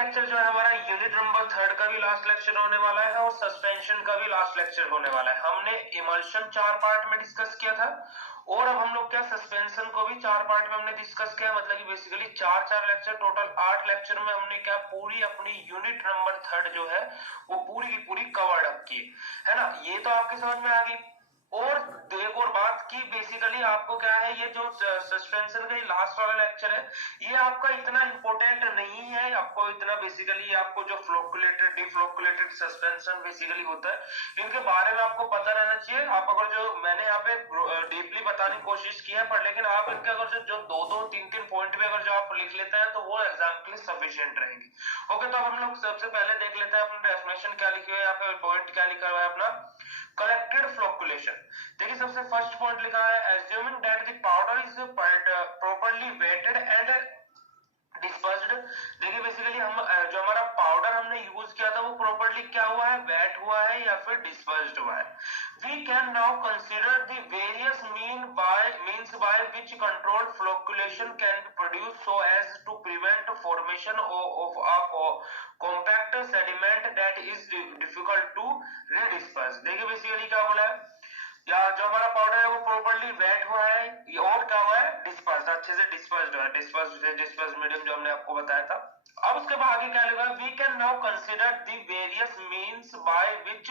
Lecture जो है हमारा यूनिट नंबर 3 का भी लास्ट लेक्चर होने वाला है और सस्पेंशन का भी लास्ट लेक्चर होने वाला है। हमने इमल्शन 4 पार्ट में डिस्कस किया था और अब हम लोग क्या सस्पेंशन को भी 4 पार्ट में हमने डिस्कस किया, मतलब कि बेसिकली 4 लेक्चर, टोटल 8 लेक्चर में हमने क्या पूरी अपनी यूनिट नंबर 3 जो है वो पूरी की पूरी कवर्ड अप की है ना। ये तो आपके समझ में आ गई। और एक और बात की बेसिकली आपको क्या है, ये जो सस्पेंशन का लास्ट वाला लेक्चर है ये आपका इतना इंपॉर्टेंट नहीं है, आपको इतना बेसिकली आपको जो फ्लोकुलेटेड डिफ्लोकुलेटेड सस्पेंशन बेसिकली होता है इनके बारे में आपको पता रहना चाहिए। आप अगर जो मैंने यहाँ पे डीपली बताने की कोशिश की है पर लेकिन आप इनके अगर जो दो दो तीन तीन पॉइंट भी अगर जो आप लिख लेते हैं तो वो एग्जाम के लिए सफिशिएंट रहेंगे। ओके, तो हम लोग सबसे पहले देख लेते हैं अपना डेफिनेशन क्या लिखी हुई है, यहाँ पे पॉइंट क्या लिखा हुआ है अपना कलेक्टेड फ्लोकुलेशन। देखिए सबसे फर्स्ट पॉइंट लिखा है assuming that the powder is properly weighted and dispersed. देखिए बेसिकली हम जो हमारा पाउडर हमने यूज किया था वो प्रॉपर्ली क्या हुआ है, वेट हुआ है या फिर डिस्पर्स्ड हुआ है। We can now consider the various means by which controlled flocculation can be produce so as to prevent formation of a compact sediment that is difficult to redisperse. देखिए बेसिकली क्या बोला है, या जो हमारा पाउडर है वो प्रॉपर्ली वेट हुआ है और क्या हुआ है, डिस्पर्स, अच्छे से डिस्पर्स्ड हुआ है, डिस्पर्स मीडियम जो हमने आपको बताया था। अब उसके बाद आगे क्या लिखा है, we can now consider the various means by which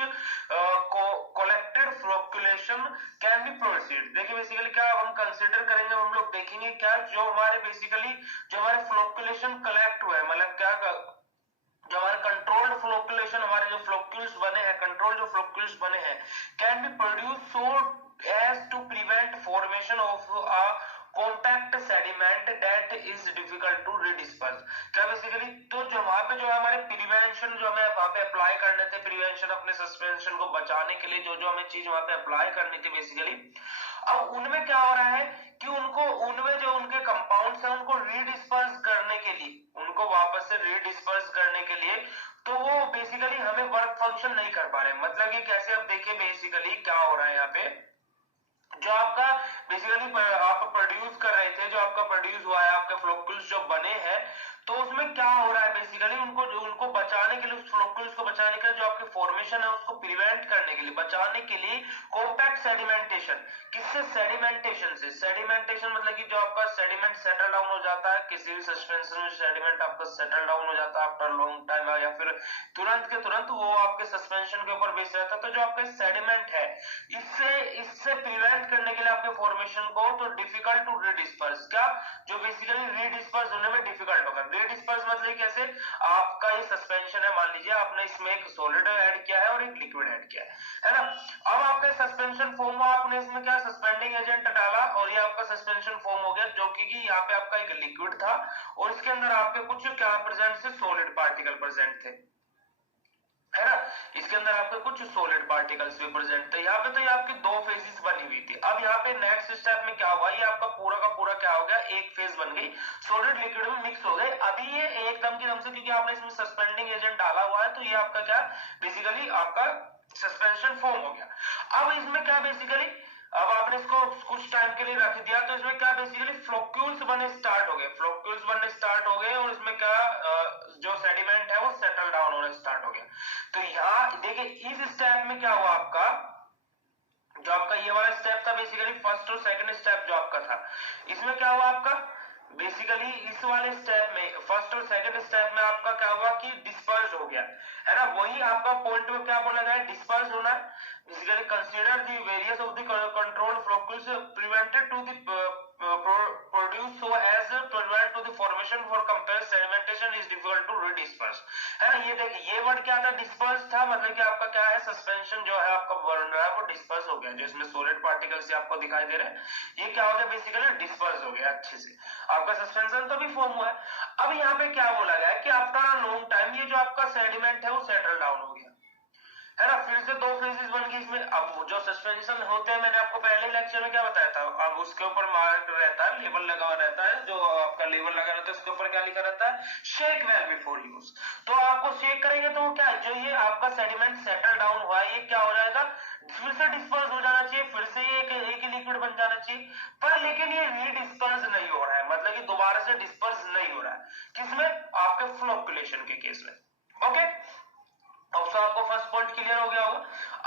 collected flocculation can be proceed. देखिए बेसिकली क्या हम कंसीडर करेंगे, हम लोग देखेंगे क्या जो हमारे बेसिकली जो हमारे फ्लोकुलेशन कलेक्ट हुआ है, मतलब क्या जो हमारे कंट्रोल्ड फ्लोकुलेशन, हमारे जो फ्लोक्यूल्स बने हैं, कंट्रोल जो फ्लोक्यूल्स बने हैं can be produce so as to prevent formation of a compact sediment that is difficult to redisperse. क्या बेसिकली तो जो वहां पे जो है हमारे प्रिवेंशन जो हमें वहां पे अप्लाई करने थे, प्रिवेंशन अपने सस्पेंशन को बचाने के लिए जो जो हमें चीज वहां पे अप्लाई करनी थी बेसिकली, अब उनमें क्या हो रहा है कि उनको उनमें जो उनके कंपाउंड्स हैं उनको रीडिस्पर्स करने के लिए, उनको वापस से रीडिस्पर्स करने के लिए तो वो बेसिकली हमें वर्क फंक्शन नहीं कर पा रहे। मतलब कि कैसे, अब देखिए बेसिकली क्या हो रहा है यहाँ पे, जो आपका बेसिकली आप प्रोड्यूस कर रहे थे, जो आपका प्रोड्यूस हुआ है, आपके फ्लोक्यूल्स जो बने हैं तो उसमें क्या हो रहा है बेसिकली उनको बचाने के लिए, उस फ्लोक्यूल्स को बचाने के लिए, जो आपके फॉर्मेशन है उसको प्रिवेंट करने के लिए, बचाने के लिए कॉम्पैक्ट सेडिमेंटेशन, किससे, सेडिमेंटेशन से। सेडिमेंटेशन मतलब कि जो आपका सेडिमेंट सेटल डाउन हो जाता है, किसी भी सस्पेंशन में सेडिमेंट आपका सेटल डाउन हो जाता है आफ्टर लॉन्ग टाइम या फिर तुरंत के तुरंत वो आपके सस्पेंशन के ऊपर बेस रहता है। तो जो आपका सेडिमेंट है इससे प्रिवेंट करने के लिए आपके फॉर्मेशन को तो डिफिकल्ट टू रीडिस्पर्स, क्या जो बेसिकली रीडिस्पर्स होने में डिफिकल्ट होगा। रीडिस्पर्स मतलब कैसे, आपका ये सस्पेंशन है, मान लीजिए आपने इसमें एक सॉलिड ऐड किया है और एक लिक्विड ऐड किया है ना। अब आपका सस्पेंशन फॉर्म हुआ, आपने इसमें क्या सस्पेंडिंग एजेंट डाला और ये आपका सस्पेंशन फॉर्म हो गया, जो कि यहाँ पे आपका एक लिक्विड था और इसके अंदर आपके कुछ क्या प्रेजेंट थे, सॉलिड पार्टिकल प्रेजेंट थे, है ना। इसके अंदर आपके कुछ सॉलिड पार्टिकल्स भी प्रेजेंट थे। यहाँ पे तो ये आपकी दो फेजेस बनी हुई थी। अब यहाँ पे नेक्स्ट स्टेप में क्या हुआ, ये आपका पूरा का पूरा क्या हो गया, एक फेज बन गई, सॉलिड लिक्विड में मिक्स हो गए। अभी ये एकदम की दम से, क्योंकि आपने इसमें सस्पेंडिंग एजेंट डाला हुआ है तो ये आपका क्या बेसिकली आपका सस्पेंशन फॉर्म हो गया। अब इसमें क्या बेसिकली, अब आपने इसको कुछ टाइम के लिए रख दिया तो इसमें क्या बेसिकली फ्लोक्यूल्स बनने स्टार्ट हो गए, फ्लोक्यूल्स बनने स्टार्ट हो गए और इसमें क्या जो सेडिमेंट है वो सेटल डाउन होने स्टार्ट हो गया। तो यहाँ देखिए इस स्टेप में क्या हुआ, आपका जो आपका ये वाला स्टेप था बेसिकली फर्स्ट और सेकंड स्टेप जो आपका था, इसमें क्या हुआ आपका बेसिकली इस वाले स्टेप में, फर्स्ट और सेकंड स्टेप में आपका क्या हुआ कि डिस्पर्स हो गया, है ना। वही आपका पॉइंट में क्या बोला गया, डिस्पर्स होना है। Basically consider the various of the control floccules prevented to the produce so as prevent to the formation for compressed sedimentation is difficult to redisperse, है ना। ये देखिए ये वर्ड क्या था, डिस्पर्स था, मतलब कि आपका क्या है सस्पेंशन जो है आपका बन रहा है वो डिस्पर्स हो गया, जो इसमें सॉलिड पार्टिकल्स आपको दिखाई दे रहे हैं ये क्या हो गया बेसिकली डिस्पर्स हो गया, अच्छे से आपका सस्पेंशन तो भी फॉर्म हुआ है। अब यहाँ पे क्या बोला गया है कि आफ्टर अ लॉन्ग टाइम ये जो आपका सेडिमेंट है वो सेटल डाउन हो गया, है ना। फिर से दो फेजेस बन गई इसमें। अब जो सस्पेंशन होते हैं मैंने आपको पहले लेक्चर में क्या बताया था, अब उसके ऊपर मार्क रहता है, लेबल लगा हुआ रहता है, जो आपका लेबल लगा रहता है उसके ऊपर क्या लिखा रहता है, शेक वेल बिफोर यूज। तो आपको शेक करेंगे तो क्या जो ये आपका सेडिमेंट सेटल डाउन हुआ है ये क्या हो जाएगा, फिर से डिस्पर्स हो जाना चाहिए, फिर से ये एक ही लिक्विड लिक्विड बन जाना चाहिए, पर लेकिन ये रीडिस्पर्स नहीं हो रहा है, मतलब कि दोबारा से डिस्पर्स नहीं हो रहा है, किसमें? आपके फ्लोकुलेशन के केस में। ओके, अब तो आपको फर्स्ट पॉइंट क्लियर हो गया होगा।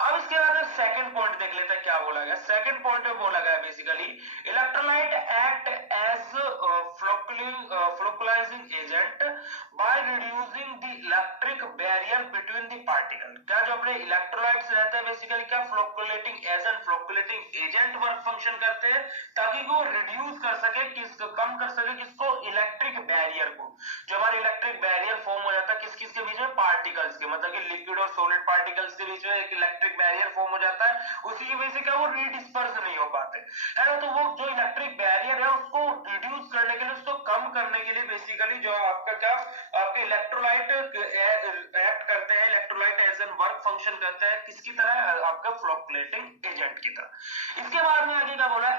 अब इसके बाद सेकंड पॉइंट देख लेते हैं क्या बोला गया। सेकंड पॉइंट में बोला गया basically electrolyte act as flocculating agent by reducing the electric barrier between the particle. क्या जो अपने इलेक्ट्रोलाइट्स रहते हैं बेसिकली क्या flocculating agent, flocculating agent work function करते हैं ताकि वो रिड्यूस कर सके, कम कर सके किसको? इलेक्ट्रिक बैरियर को। जो हमारे इलेक्ट्रिक बैरियर फॉर्म हो जाता है किस किस के बीच में? पार्टिकल्स के, मतलब कि लिक्विड और सॉलिड पार्टिकल्स के बीच में एक इलेक्ट्रिक बैरियर फॉर्म हो जाता है, उसी की वजह से क्या वो रीडिस्पर्स नहीं हो पाते है ना। तो वो जो इलेक्ट्रिक बैरियर है उसको रिड्यूस करने के लिए, उसको कम करने के लिए बेसिकली जो आपका क्या आपके इलेक्ट्रोलाइट एक्ट करते हैं, electrolyte as an work function करते हैं किसकी तरह? आपका फ्लोकुलेटिंग एजेंट की तरह। इसके बाद में आगे क्या बोला?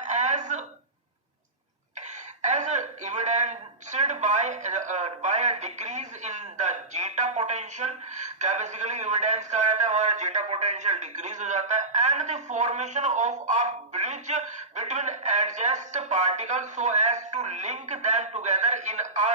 as evidenced by a decrease in the zeta potential। क्या बेसिकली एविडेंस क्या रहता है? हमारा जीटा पोटेंशियल डिक्रीज हो जाता है and the formation of a bridge between adjust particles so as to link them together in a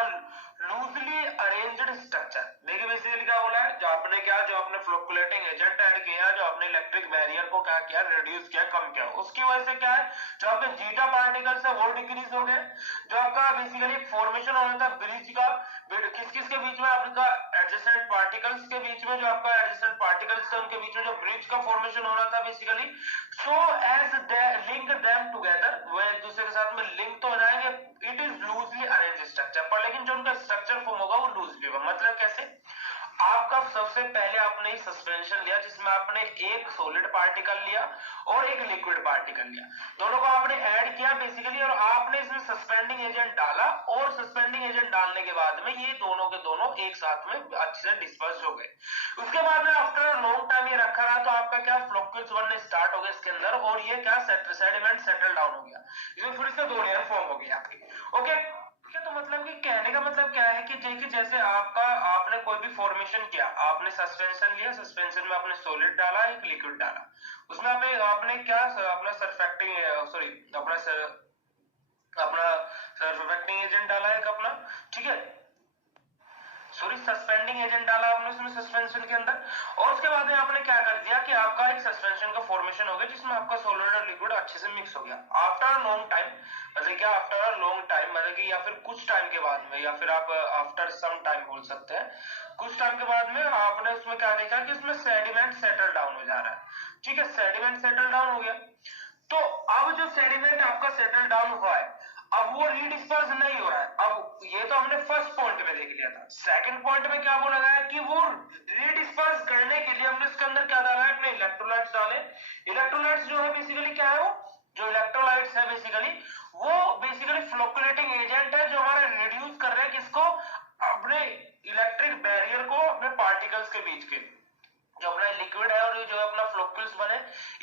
loosely arranged structure. देखिए basically क्या बोला है? जो आपने फ्लोकुलेटिंग एजेंट ऐड किया, जो आपने इलेक्ट्रिक बैरियर को क्या किया? रिड्यूस किया, कम किया, उसकी वजह से क्या है? जो आपके जीटा पार्टिकल्स है वो डिक्रीज हो गए। जो आपका बेसिकली फॉर्मेशन हो रहा था ब्रिज का किस किस के बीच में? आपका एडजेसेंट पार्टिकल्स के बीच में, जो आपका एडजेसेंट पार्टिकल्स थे उनके बीच में जो ब्रिज का फॉर्मेशन हो रहा था basically so as they link them together, वो एक दूसरे के साथ में लिंक तो हो जाएंगे। It is loosely arrange structure, पर लेकिन जो उनका स्ट्रक्चर फॉर्म होगा वो लूजली होगा। मतलब कैसे? आपका सबसे पहले आपने सस्पेंशन लिया जिसमें आपने एक सॉलिड पार्टिकल लिया और एक लिक्विड पार्टिकल लिया, दोनों को आपने ऐड किया बेसिकली, और आपने इसमें सस्पेंडिंग एजेंट डाला, और सस्पेंडिंग एजेंट डालने के बाद में ये दोनों के दोनों एक साथ में अच्छे से डिस्पर्स हो गए। उसके बाद में आफ्टर लॉन्ग टाइम ये रखा रहा तो आपका क्या फ्लोक्यूल्स बनने स्टार्ट हो गए इसके अंदर, और ये क्या सेडिमेंट सेटल डाउन हो गया, इसमें फिर से दो लेयर फॉर्म हो गई आपकी। ओके, तो मतलब कि कहने का मतलब क्या है कि देखिए जैसे आपने कोई भी फॉर्मेशन किया, आपने सस्पेंशन लिया, सस्पेंशन में आपने सॉलिड डाला, एक लिक्विड डाला, उसमें आपने क्या अपना सरफेक्टिंग एजेंट डाला एक अपना, ठीक है, सस्पेंडिंग एजेंट डाला आपने उसमें सस्पेंशन के अंदर, और उसके बाद में आपने क्या कर दिया कि आपका एक सस्पेंशन का फॉर्मेशन हो गया जिसमें आपका सॉलिड और लिक्विड अच्छे से मिक्स हो गया। आफ्टर लॉन्ग टाइम, मतलब क्या आफ्टर लॉन्ग टाइम, मतलब कि या फिर कुछ टाइम के बाद में, या फिर आप आफ्टर सम टाइम बोल सकते हैं, कुछ टाइम के बाद में आपने उसमें क्या देखा कि उसमें सेडिमेंट सेटल डाउन हो जा रहा है, ठीक है, सेडिमेंट सेटल डाउन हो गया। तो अब जो सेडिमेंट आपका सेटल डाउन हुआ है, अब वो रीडिस्पर्स नहीं हो रहा है। अब ये तो हमने फर्स्ट पॉइंट में देख लिया था। सेकंड पॉइंट में क्या बोला गया है कि वो रीडिस्पर्स करने के लिए हमने इसके अंदर क्या डाला है? अपने इलेक्ट्रोलाइट्स डाले। इलेक्ट्रोलाइट्स जो है बेसिकली क्या है? वो जो इलेक्ट्रोलाइट्स है बेसिकली फ्लोकुलेटिंग एजेंट है जो हमारे रिड्यूस कर रहे हैं किसको? अपने इलेक्ट्रिक बैरियर को अपने पार्टिकल्स के बीच के, जो अपना लिक्विड है और जो अपना फ्लोक्यूल्स बने,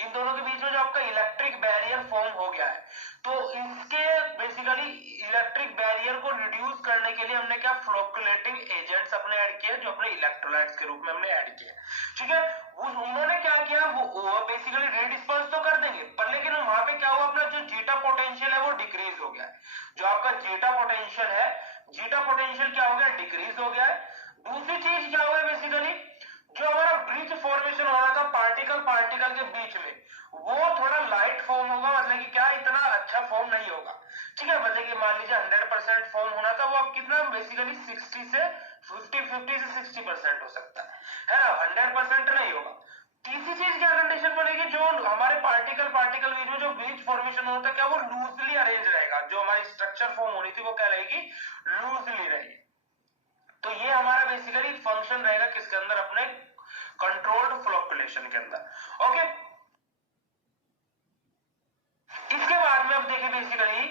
इन दोनों के बीच में जो आपका इलेक्ट्रिक बैरियर फॉर्म हो गया है, तो इसके बेसिकली इलेक्ट्रिक बैरियर को रिड्यूस करने के लिए हमने क्या फ्लोकुलेटिंग एजेंट्स अपने ऐड किए, जो अपने इलेक्ट्रोलाइट्स के रूप में हमने ऐड किए, ठीक है। उन्होंने क्या किया? वो बेसिकली रीडिस्पर्स तो कर देंगे, पर लेकिन वहां पे क्या हुआ? अपना जो जीटा पोटेंशियल है वो डिक्रीज हो गया है। जो आपका जीटा पोटेंशियल है, जीटा पोटेंशियल क्या हो गया? डिक्रीज हो गया है। दूसरी चीज क्या हुआ? बेसिकली जो हमारा ब्रिज फॉर्मेशन हो रहा था पार्टिकल पार्टिकल के बीच में, वो थोड़ा लाइट फॉर्म होगा, मतलब कि क्या इतना अच्छा फॉर्म नहीं होगा, ठीक है। मतलब कि मान लीजिए 100% फॉर्म होना था, वो अब कितना बेसिकली 60 से 50 से 60% हो सकता है ना, 100% नहीं होगा। तीसरी चीज क्या कंडीशन बनेगी? जो हमारे पार्टिकल पार्टिकल बीच में जो ब्रिज फॉर्मेशन होता है क्या वो लूजली अरेंज रहेगा, जो हमारी स्ट्रक्चर फॉर्म होनी थी वो क्या रहेगी? लूजली रहेगी। तो ये हमारा बेसिकली फंक्शन रहेगा किसके अंदर? अपने कंट्रोल्ड फ्लोकुलेशन के अंदर। ओके, इसके बाद में अब देखिए basically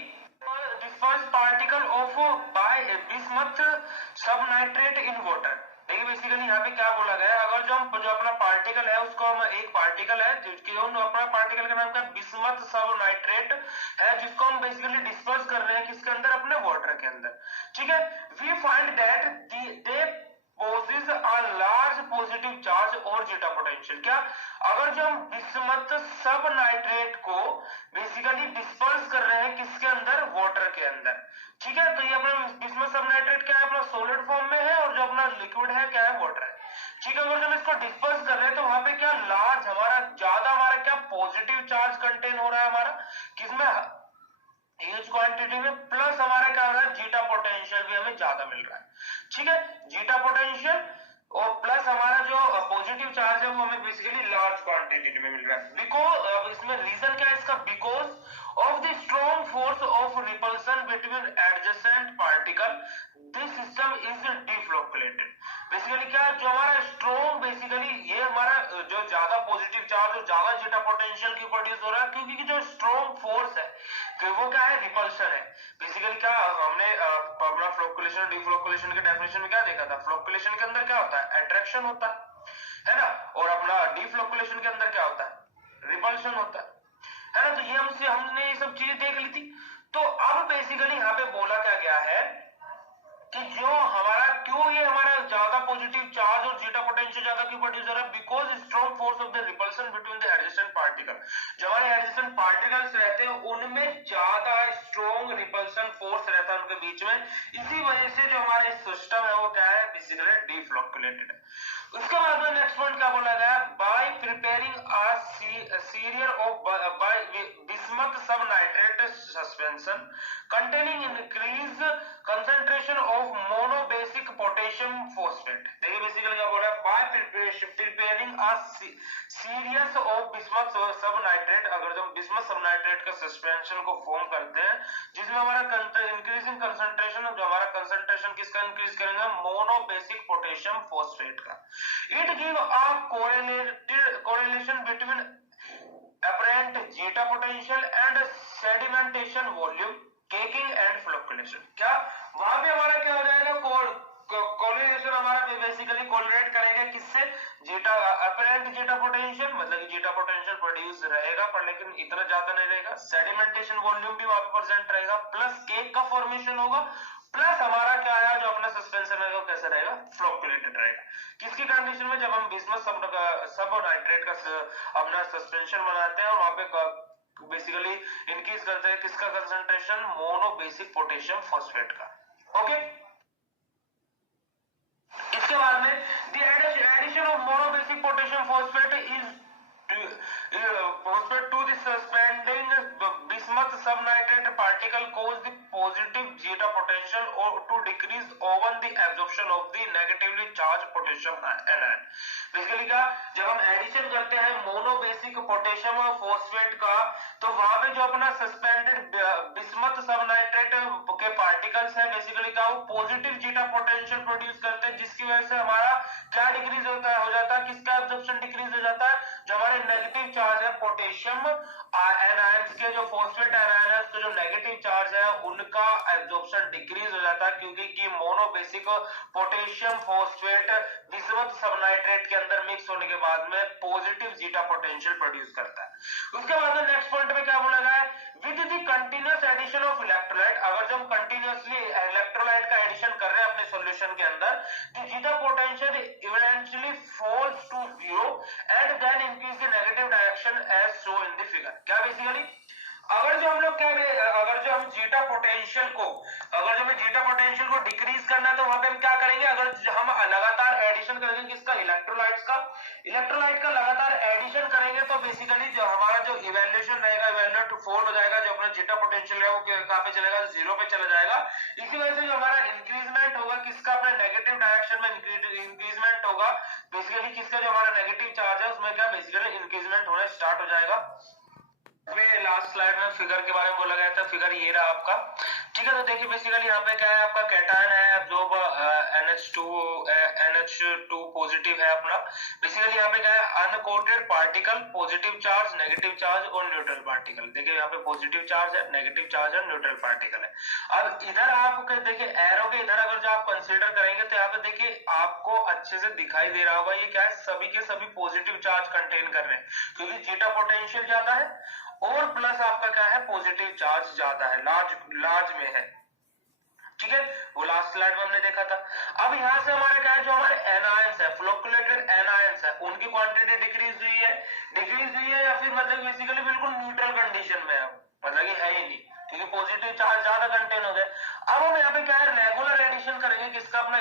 disperse particle of by bismuth subnitrate in water. देखिए बेसिकली यहाँ पे क्या बोला गया है? अगर जो अपना पार्टिकल है उसको हम एक पार्टिकल है अपना पार्टिकल का नाम क्या? बिस्मथ सबनाइट्रेट है, जिसको हम बेसिकली डिस्पर्स कर रहे हैं किसके अंदर? अपने वाटर के अंदर, ठीक है। We find that they possess a large positive charge और जीटा पोटेंशियल। क्या? अगर जो हम बिस्मथ सब नाइट्रेट को बेसिकली डिस्पर्स कर रहे हैं किसके अंदर, वाटर के अंदर। ठीक है, तो ये अपना बिस्मथ सबनाइट्रेट क्या है, अपना सॉलिड फॉर्म में है, और जो अपना लिक्विड है क्या है, वाटर है। ठीक है, अगर जब इसको डिस्पर्स कर रहे हैं तो वहां पे क्या लार्ज हमारा ज्यादा हमारा क्या पॉजिटिव चार्ज कंटेन हो रहा है हमारा किसमें, ह्यूज क्वांटिटी में, प्लस हमारा क्या हो रहा है, जीटा पोटेंशियल भी हमें ज्यादा मिल रहा है। ठीक है, जीटा पोटेंशियल और प्लस हमारा जो पॉजिटिव चार्ज है वो हमें बेसिकली लार्ज क्वांटिटी में मिल रहा है। बिकॉज इसमें रीजन क्या है इसका, because of the strong force of repulsion between adjacent particle, this system is deflocculated. Basically क्या जो हमारा स्ट्रॉन्ग, बेसिकली ये हमारा जो ज्यादा पॉजिटिव चार्ज और ज्यादा जीटा पोटेंशियल क्यों प्रोड्यूस हो रहा है, क्योंकि जो स्ट्रॉन्ग फोर्स है कि वो क्या है, रिपल्शन है। बेसिकली क्या हमने अपना फ्लोकुलेशन डिफ्लोकुलेशन के डेफिनेशन में क्या देखा था, फ्लोकुलेशन के अंदर क्या होता है, अट्रैक्शन होता है ना, और अपना डिफ्लोकुलेशन के अंदर क्या होता है, रिपल्शन होता है ना। तो ये हमने ये सब चीजें देख ली थी। तो अब बेसिकली यहाँ पे बोला क्या गया है कि जो हमारा क्यों ये हमारा ज्यादा पॉजिटिव चार्ज और जीटा पोटेंशियल ज्यादा क्यों प्रोड्यूस हो रहा है, because strong force of the repulsion between the adjacent particle. जो हमारे एडजेसेंट पार्टिकल्स रहते हैं उनमें ज्यादा स्ट्रॉन्ग रिपल्सन फोर्स रहता है उनके बीच में, इसी वजह से जो हमारा सिस्टम है वो क्या है, बेसिकली डिफ्लोकुलेटेड है। उसके बाद में नेक्स्ट पॉइंट क्या बोला गया, by preparing a serial of by bismuth subnitrate suspension containing increased concentration of monobasic potassium phosphate। देखिए बेसिकली क्या बोल रहा है, by preparing a series of bismuth subnitrate, अगर जब बिस्मथ सबनाइट्रेट का सस्पेंशन को फॉर्म करते हैं जिसमें हमारा इंक्रीजिंग कंसंट्रेशन, जो हमारा कंसंट्रेशन किसका इंक्रीज करेंगे, मोनोबेसिक पोटेशियम फॉस्फेट का। It give a correlation between apparent zeta potential and sedimentation volume, caking and flocculation. क्या वहां पे हमारा क्या हो जाएगा, कोरिलेशन हमारा बेसिकली कोरिलेट करेगा किससे, जीटा अपरेंट जीटा पोटेंशियल, मतलब कि जीटा पोटेंशियल प्रोड्यूस रहेगा पर लेकिन इतना ज्यादा नहीं रहेगा, सेडिमेंटेशन वॉल्यूम भी वहां पे प्रेजेंट रहेगा, प्लस केक का फॉर्मेशन होगा, प्लस हमारा क्या है जो अपना सस्पेंशन रहेगा वो कैसा रहेगा, फ्लोकुलेटेड रहेगा। किसकी कंडीशन में, जब हम बिस्मथ सब नाइट्रेट का अपना सस्पेंशन बनाते हैं और वहां पे बेसिकली इंक्रीज करते हैं किसका कंसंट्रेशन, मोनोबेसिक पोटेशियम फॉस्फेट का। ओके, इसके बाद में the addition of monobasic potassium phosphate is phosphate to the suspending bismuth subnitrate particle cause the positive zeta potential or to decrease over the absorption of the negatively charged potassium anion। Basically क्या, जब हम addition करते हैं monobasic potassium और phosphate का, तो वहां पे जो अपना सस्पेंडेड बिस्मथ सबनाइट्रेट के पार्टिकल्स है बेसिकली क्या वो पॉजिटिव जीटा पोटेंशियल प्रोड्यूस करते हैं, जिसकी वजह से हमारा क्या डिक्रीज हो जाता है, किसका एब्जॉर्प्शन डिक्रीज हो जाता है, जो हमारे नेगेटिव चार्ज है पोटेशियम आयनाइंस के, जो फॉस्फेट आयनाइन है उसके जो नेगेटिव चार्ज है उनका एब्जॉर्प्शन डिक्रीज हो जाता है, क्योंकि कि मोनोबेसिक पोटेशियम फॉस्फेट बिस्मथ सबनाइट्रेट के अंदर मिक्स होने के बाद में पॉजिटिव जीटा पोटेंशियल प्रोड्यूस करता है। उसके बाद में नेक्स्ट पॉइंट में क्या बोला गया है, with the continuous addition of electrolyte, अगर जब कंटीन्यूअसली इलेक्ट्रोलाइट का एडिशन कर रहे हैं अपने सॉल्यूशन के अंदर, the zeta potential eventually falls to zero and then increase the negative direction as show in the figure. क्या बेसिकली अगर जो हम लोग क्या अगर जो हम जीटा पोटेंशियल को डिक्रीज करना है तो वहां पे हम क्या करेंगे, अगर हम लगातार एडिशन करेंगे किसका, इलेक्ट्रोलाइट का लगातार एडिशन करेंगे तो बेसिकली जो हमारा जो इवैल्यूएशन रहेगा इवैल्यूएट फोल्ड हो जाएगा, जो अपना जीटा पोटेंशियल है वो कहां पे चलेगा, जीरो पे चला जाएगा। इसी वजह से जो हमारा इंक्रीजमेंट होगा किसका, अपने नेगेटिव डायरेक्शन में इंक्रीजमेंट होगा, बेसिकली किसका जो हमारा नेगेटिव चार्ज है उसमें क्या बेसिकली इंक्रीजमेंट होना स्टार्ट हो जाएगा। लास्ट स्लाइड में फिगर के बारे में बोला गया था, फिगर ये रहा आपका। ठीक है, तो देखिए बेसिकली यहाँ पे क्या है, आपका कैटायन है जो NH2 पॉजिटिव है अपना। बेसिकली यहाँ पे क्या है, uncoated particle, positive charge, negative charge और न्यूट्रल पार्टिकल। देखिए यहाँ पे पॉजिटिव चार्ज है, नेगेटिव चार्ज है, न्यूट्रल पार्टिकल है। अब इधर आपको देखिए एरो के इधर अगर जो आप कंसीडर करेंगे तो यहाँ पे देखिए आपको अच्छे से दिखाई दे रहा होगा, ये क्या है, सभी के सभी पॉजिटिव चार्ज कंटेन कर रहे हैं, क्योंकि जीटा पोटेंशियल ज्यादा है और प्लस आपका क्या है, पॉजिटिव चार्ज ज्यादा है, लार्ज में है। ठीक है, वो लास्ट स्लाइड में हमने देखा था। अब यहाँ से हमारे क्या है, जो हमारे एनायंस है, फ्लोकुलेटेड एनायंस है, उनकी क्वांटिटी डिक्रीज हुई है या फिर मतलब बेसिकली बिल्कुल न्यूट्रल कंडीशन में है, मतलब कि है ही नहीं, क्योंकि पॉजिटिव चार्ज ज्यादा कंटेन हो गए। अब हम यहाँ पे क्या है, रेगुलर एडिशन करेंगे किसका, अपने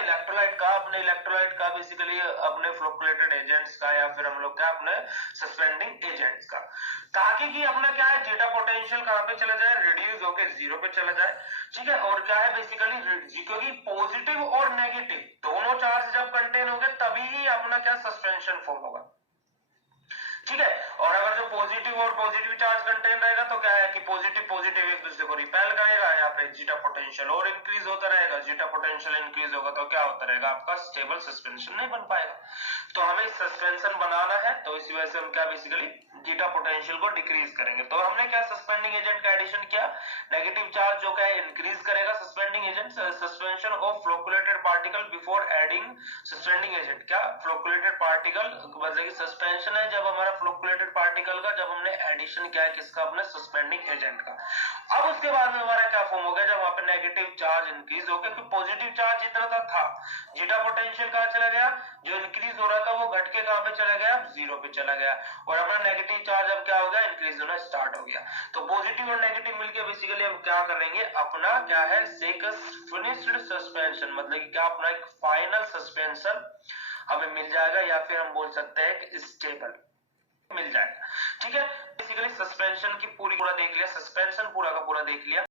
इलेक्ट्रोलाइट का बेसिकली अपने फ्लोकुलेटेड एजेंट्स का, या फिर हम लोग क्या अपने सस्पेंडिंग एजेंट्स का, ताकि कि अपना क्या है जीटा पोटेंशियल कहां पे चला जाए, रिड्यूस होकर जीरो पे चला जाए। ठीक है, और क्या है बेसिकली, क्योंकि पॉजिटिव और नेगेटिव दोनों चार्ज जब कंटेन होंगे तभी ही अपना क्या सस्पेंशन फॉर्म होगा। ठीक है, और अगर जो पॉजिटिव और पॉजिटिव चार्ज कंटेन रहेगा तो क्या है कि पॉजिटिव एक दूसरे को रिपेल करेगा, यहाँ पे जीटा पोटेंशियल और इंक्रीज होता रहेगा, जीटा पोटेंशियल इंक्रीज होगा तो क्या होता रहेगा, आपका स्टेबल सस्पेंशन नहीं बन पाएगा। तो हमें सस्पेंशन बनाना है, तो इसी वजह से हम क्या बेसिकली जीटा पोटेंशियल को डिक्रीज करेंगे। तो हमने क्या सस्पेंडिंग एजेंट का एडिशन किया, नेगेटिव चार्ज जो क्या है इंक्रीज करेगा suspending agent, suspension of flocculated particle before adding suspending agent. क्या फ्लोकुलेटेड पार्टिकल मतलब कि सस्पेंशन है जब हमारा फ्लोकुलेटेड पार्टिकल का, जब हमने एडिशन किया है किसका, अपने सस्पेंडिंग एजेंट का। अब उसके बाद में हमारा क्या फॉर्म हो गया, जब वहां पे नेगेटिव चार्ज इंक्रीज हो गया, क्योंकि पॉजिटिव चार्ज जितना था जीटा पोटेंशियल कहां चला गया, जो इंक्रीज हो रहा था वो घट के कहां पे चला गया, जीरो पे चला गया, और अपना नेगेटिव चार्ज अब क्या हो गया, इंक्रीज होना स्टार्ट हो गया। तो पॉजिटिव और नेगेटिव मिलके बेसिकली हम क्या करेंगे, अपना क्या है फिनिश्ड सस्पेंशन, मतलब कि क्या अपना एक फाइनल सस्पेंशन हमें मिल जाएगा, या फिर हम बोल सकते हैं कि स्टेबल मिल जाएगा। ठीक है, बेसिकली सस्पेंशन की पूरा देख लिया, सस्पेंशन पूरा का पूरा देख लिया।